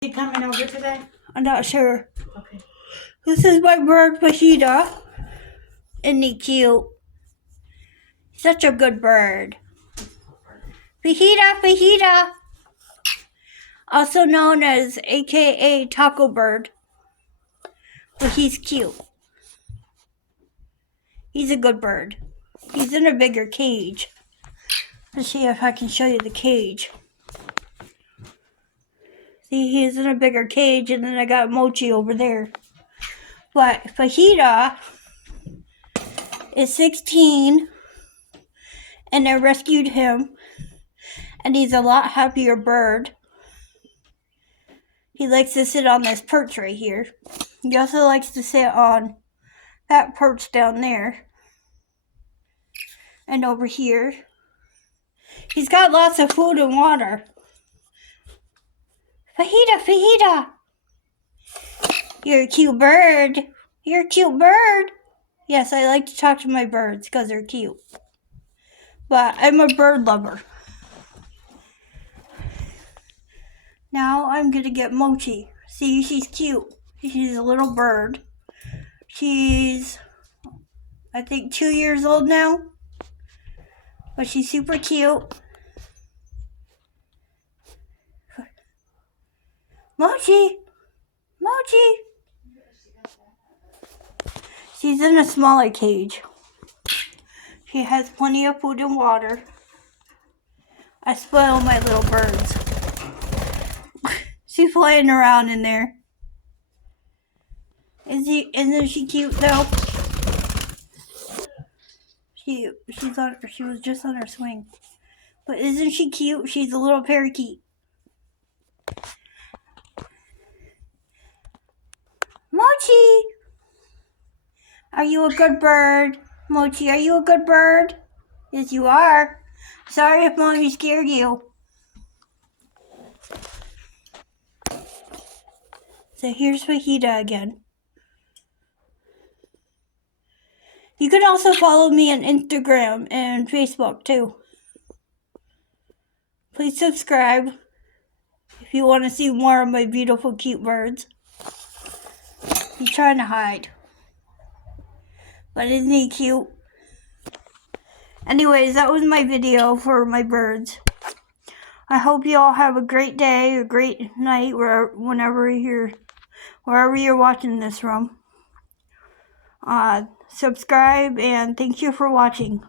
He coming over today? I'm not sure. Okay. This is my bird, Fajita. Isn't he cute? Such a good bird. Fajita, Fajita. Also known as AKA Taco Bird. But he's cute. He's a good bird. He's in a bigger cage. Let's see if I can show you the cage. See, he's in a bigger cage, and then I got Mochi over there. But Fajita is 16, and I rescued him, and he's a lot happier bird. He likes to sit on this perch right here. He also likes to sit on that perch down there. And over here. He's got lots of food and water. Fajita, Fajita. You're a cute bird. You're a cute bird. Yes, I like to talk to my birds because they're cute. But I'm a bird lover. Now I'm going to get Mochi. See, she's cute. She's a little bird. She's, I think, 2 years old now. But she's super cute. Mochi! Mochi! She's in a smaller cage. She has plenty of food and water. I spoil my little birds. She's flying around in there. Isn't she cute though? She was just on her swing. But isn't she cute? She's a little parakeet. Mochi! Are you a good bird? Mochi, are you a good bird? Yes, you are. Sorry if Mommy scared you. So here's Fajita again. You can also follow me on Instagram and Facebook too. Please subscribe if you want to see more of my beautiful cute birds. He's trying to hide. But isn't he cute? Anyways, that was my video for my birds. I hope you all have a great day, a great night, wherever you're watching this from. Subscribe, and thank you for watching.